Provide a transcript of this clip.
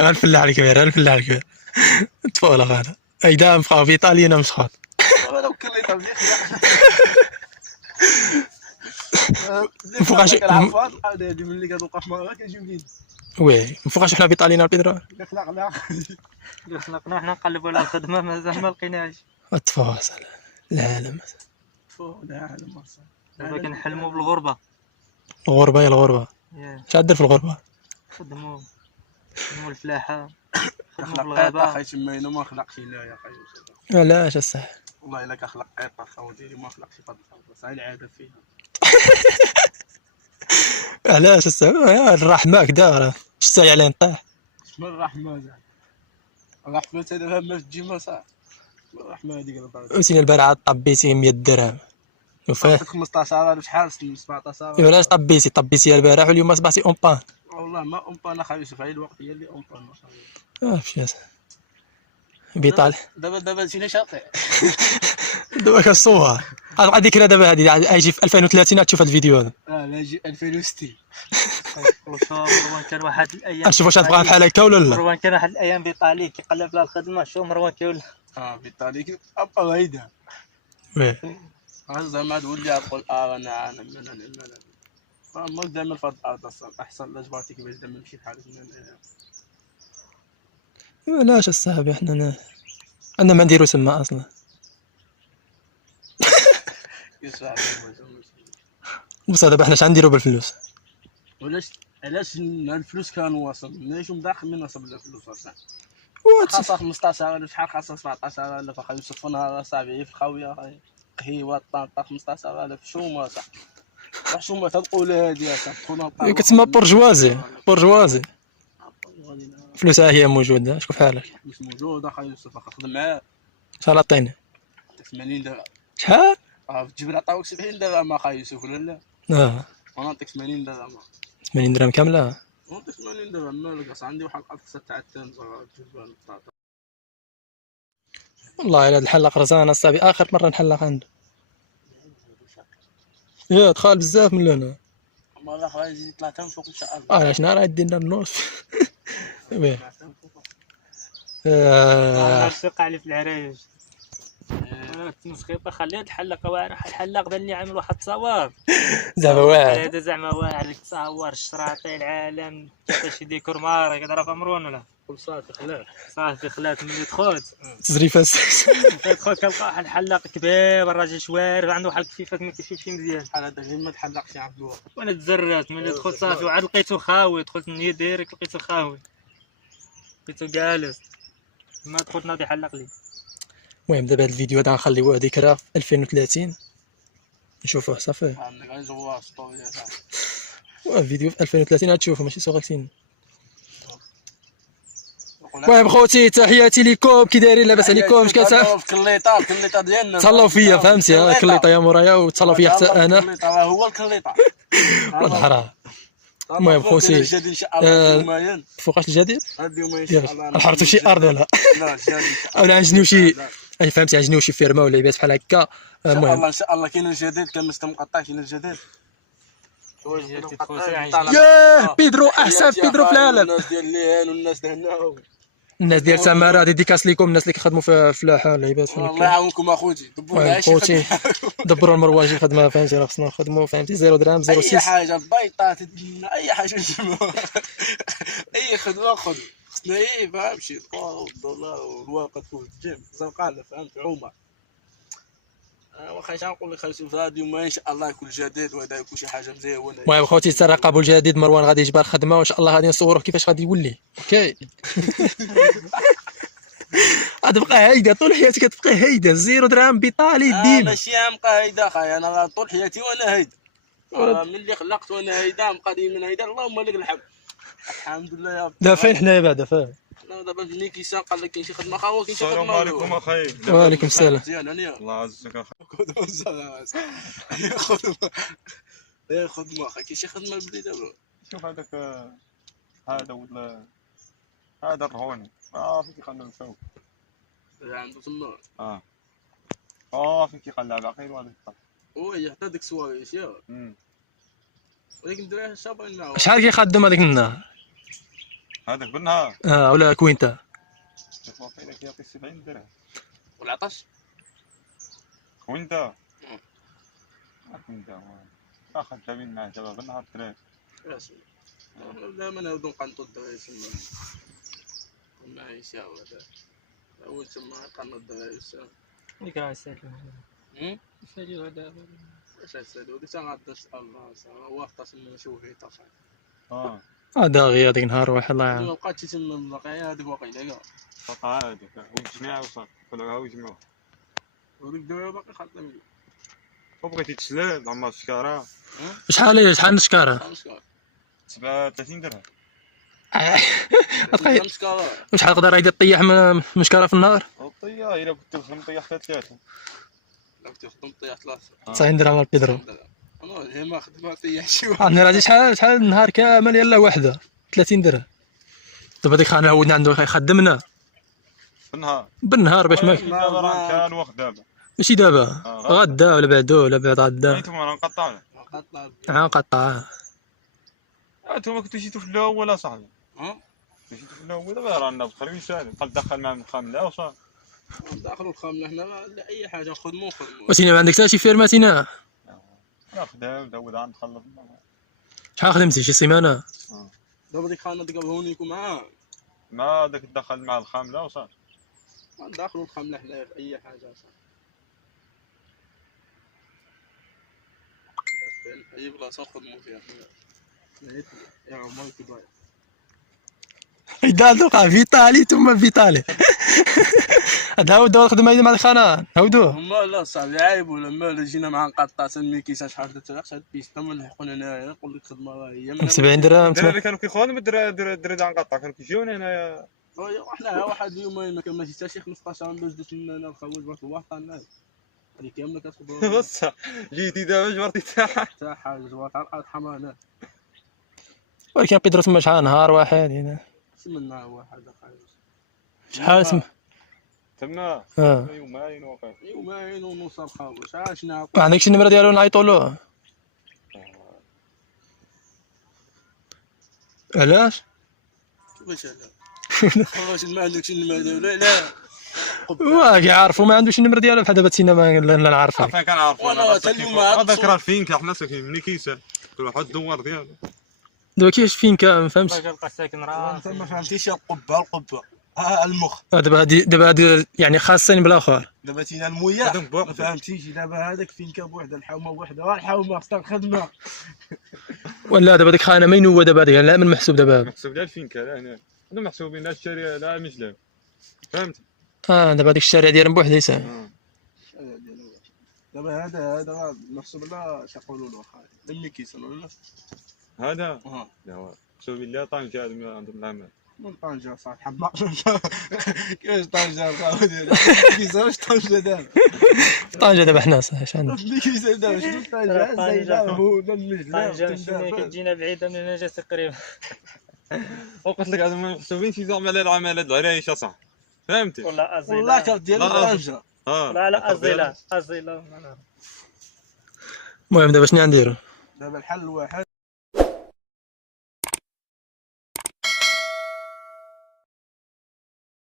غنفلح الكبير غنفلح الكبير طفولة هذا ايدا نبقاو في ايطاليا انا مش خاط انا وكليتها ملي مفوقاش كنعرف هاد القضيه هادي ملي كتوقف معاها كنجيو لينا وي مفوقاش حنا بيطالينا بيدرو خلقنا حنا نقلبوا على الخدمه مازال ما لقيناهاش. التفاصيل العالم العالم دابا كنحلموا بالغربه. الغربة هي الغربة ياه شادر في الغربة خدموا الفلاحه خدموا في الغابه. اخي تما ما خلقش لا يا اخي علاش الصح والله الا كخلق قيطه خاو ديالي ما خلقش فهاد الخلق صاي العاده فيها. علاش الصح الرحمة كدا راه شتي عليه نطيح من الرحمه زعما الرحمه دابا ما تجي ما صح الرحمه هذيك وسينا البارعة طبيتي 100 درهم وفاه 15000 شحال 17000 علاش طبيتيها البارح واليوم اصبحتي اون بان والله ما امبانا خاوي في هاي الوقت هي اللي امبان ما شاء الله. مشيت بيطال دابا جينا شاطئ دابا كنصور غادي ذكرى دابا هادي اجي في 2030 تشوف هاد الفيديو هذا لا جي 2060 مروان كان واحد الايام شوف واش غتبقى بحال هكا ولا لا مروان كان واحد الايام بيطالي كيقلب على الخدمه. شوف مروان كيولي بالتالي ابا هيدا وي زعما تولي تقول انا ما زعما في هاد الارض اصلا احسن لا جبرتي كيفاش زعما نمشي بحال علاش الصاحبي حنا عندنا ما نديرو تما اصلا يصعب بصح دابا حنا شغنديرو بالفلوس علاش الفلوس كانوا واصل ماشي مداخل من نصب الفلوس اصلا وات خاصها 15000 شحال خاصها 17000 اخا يوسف في نهار صاحبي في خاويه قهيوه طنطا 15000 شومه صح شومه تنقول هادي تكون كتسمى بورجوازي فلوسها هي موجوده شكون بحالك مش موجود اخا يوسف اخا خدم معاه سلاطين 80 درهم شحال تجيب عطاوك 70 درهم اخا يوسف ولا لا انا نعطيك 80 درهم 80 درهم كامله نعطيك 80 درهم مالك اصلا عندي واحد القصه تاع التنزه تجيبها للطاطا والله الا الحلاق رزان الصاحبي اخر مره نحلق عنده يا دخل بزاف من هنا والله اخا يزيد 3 فوق ان شاء الله شنو راه يدينا النص الثقة علي في العرايش تنسخيطه خليها الحلاقه واعره. الحلاق بان لي عامل واحد التصاور زعما واعر هذا زعما واعر تصاور الشراطي العالم كيفاش يديكور ماري كتعرف امرون ولا كل صافي خلاص صافي خلات ملي دخلت تزريفاس دخلت كنلقى واحد الحلاق كبير الراجل شوارب عنده واحد الكفيفات ما كيفيش مزيان بحال هذا غير ما تحلقش عبد الوهاب وانا تزرات ملي دخلت صافي وعاد لقيتو خاوي دخلت نية ديريكت لقيتو خاوي لقيتو جالس ما دخلت ناضي حلق لي. المهم دابا هاد الفيديو هذا غنخليوه ذكرى في 2030 نشوفوه صافي عندك غير جوار سطوري الفيديو في 2030 غتشوفو ماشي صغالتين. المهم خوتي تحياتي لكم كي دايرين لاباس عليكم اش كتعرف في كليطه ديالنا تهلاو فيا فهمتي كليطه يا مورايا وتهلاو فيا حتى انا الكليطه هو الكليطه والله حرام. المهم خوتي فوقاش الجديد هاد اليوم ان شاء الله نحرتو شي ارض ولا لا جادي ولا نجنيو شي فهمتي نجنيو شي فيرما ولا لعبات بحال هكا. المهم ان شاء الله كاين الجديد كان مقطع كاين الجديد ياه بيدرو احسن بيدرو في العالم. الناس ديال ليان والناس هنا الناس ديال سمارة ديديكاس ليكم الناس اللي كيخدموا في فلاحه لعبات بحال الله هكا. يعاونكم اخوتي دبروا خوتي دبروا المرواجي خدمه فهمتي راه خصنا نخدموا فهمتي 0 درهم 0 اي 6 حاجه بيطات اي حاجه نجمعوها اي خدمه خذ خصنا فهمتي الدولار والواقع في الجيم زنقاله فهمت عمر واخا اش نقول لك خايتي في الراديو ما ان شاء الله يكون جديد وهذا يكون شي حاجه مزيونه. المهم خوتي ترقبوا الجديد مروان غادي يجبر خدمه وان شاء الله غادي نصوروه كيفاش غادي يولي اوكي. غتبقى هايده طول حياتك كتبقى هايده 0 درهم بيطالي ديما ماشي نبقى هايده اخايا انا طول حياتي وانا هايده ملي خلقت وانا هايده نبقى ديما هايده اللهم لك الحمد الحمد لله يا رب. دا فين حنايا بعدا فين دابا ملي كيسان قال لك كاين شي خدمه خاوه كاين شي خدمه. السلام عليكم اخي. وعليكم السلام. مزيان هانيه الله يعزك اخي. خدمه اخي كاين شي خدمه بلي دابا شوف هذاك هذا ولا هذا الرهوني فين كيخلنا نمشيو عنده تما فين كيخلى باقي وهذاك وي حتى ديك السواريش يا ولكن الدراري شابين معاه. شحال كيخدم هذاك النهار هذاك بالنهار ولا كوينتا. توفي لك يعطي 70 درهم. والعطش وانت لا خدامين معاه دابا بالنهار 3. لا من هادو نقنطو الدراري تما ما يساو هذا اول تما قنطو الدراري يساو اللي كان يسالو يسالو هذا واش هسالو ديك غادرش الله هو خطاش نشوف فيه طفل داغي هذاك النهار واحد الله يعاون. ما بقاتش تما باقي هذيك واقيلا كاع فقع هذيك والجماعة وصافي كلها ويجمعوا. وديك الدراري باقي خاطرين وبغيتي تسلال عمر الشكارة شحال الشكاره؟ 37 درهم. وشحال تقدر غادي تطيح من شكاره في النهار؟ طيح إلا كنت تخدم طيح حتى 3. لا كنت تخدم طيح 3 90 درهم البيدرو. انا هي ما خدمه طيح شي واحد عندنا راه شحال النهار كامل يلا وحده 30 درهم. دابا ديك خانه عودنا عنده يخدمنا بالنهار باش ما دابا راه كان واخد دابا ماشي دابا غدا ولا بعدو ولا بعد غدا نتوما راه نقطعوا. نقطع. انتوما كنتو جيتو في الاول اصاحبي. جيتو في الاول دابا راه الناس خليو يسالوا بقى دخل معاهم الخامله وصافي. داخلوا الخامله حنا لا اي حاجه نخدموا وسينا ما عندك حتى شي فيرماتينا؟ راه خدام داود غنخلص. شحال خدمتي شي سيمانه؟ دابا ديك خانه ديك هونيكو معاه ما داك دخل مع الخامله وصافي. داخلوا الخامله حنايا في اي حاجه صافي. اي بلاصه نخدموا فيها حنا يا عمر كيبغي إذا توقع فيتالي ثم فيتالي. هاودو الخدمه مع الخانه هاودوه. هما لا صاحبي عايب ولا ما جينا مع نقطع تنمي كيسان شحال درت هاد بيستا ما نلحقونا هنايا نقول لك خدمه راه هي 70 درهم. الدراري كانوا كيخونوا الدراري تاع نقطع كانوا كيجيونا هنايا. حنا واحد اليومين ما كان ماشي حتى شي 15 دوز من الخوت بارك الله طالنا هذيك كامله كتخدم بصح جيتي دابا جبرتي تاعها حتى حاجه جوات على الارض حمرنا ولكن بيدرو تما شحال نهار واحد هنا سمنا واحد اخايا شحال اسمه تما يومين وقع يومين ونص الخاوه شحال شنو ما عندكش النمره ديالو نعيطوا له؟ علاش؟ كيفاش هذا واش ما عندكش النمره ديالو لا واه كيعرفوا ما عندوش النمره ديالو بحال دابا تينا ما نعرفها. فين كنعرفوا وانا حتى اليوم هذاك راه فين حنا ساكنين ملي كيسال كل واحد الدوار ديالو. دابا كيفاش فين ما فهمتش. كنبقى ساكن راه انت ما فهمتيش القبه المخ دابا هادي يعني خاصين بالاخر. دابا تينا المياه ما فهمتيش دابا هذاك فين كاب وحده الحومه وحده الحومه خصها الخدمه ولا دابا ديك خانه مين هو دابا هذيك لا من محسوب دابا محسوب ديال فين كان هنا هادو محسوبين لا الشارع لا مجلب فهمت. دابا ديك الشارع ديالهم بوحده يساه. دابا هذا محسوب لا تقولوا له اخاي لمي كيسن ولا هذا لا محسوب لا طنجه عندهم العمل من طنجه صاحبي حماق كيفاش طنجه الخاوه كيسان واش طنجه دابا طنجه دابا حنا اش عندنا ملي كيسان دابا شنو طنجه زايده هو طنجه كتجينا بعيده من هنا جات تقريبا. وقلت لك هذوما محسوبين شي زعما على العماله العرايش صح فهمتي. ولا ازيله والله كاف ديال طنجه لا ازيله المهم دابا شنو نديرو؟ دابا الحل الواحد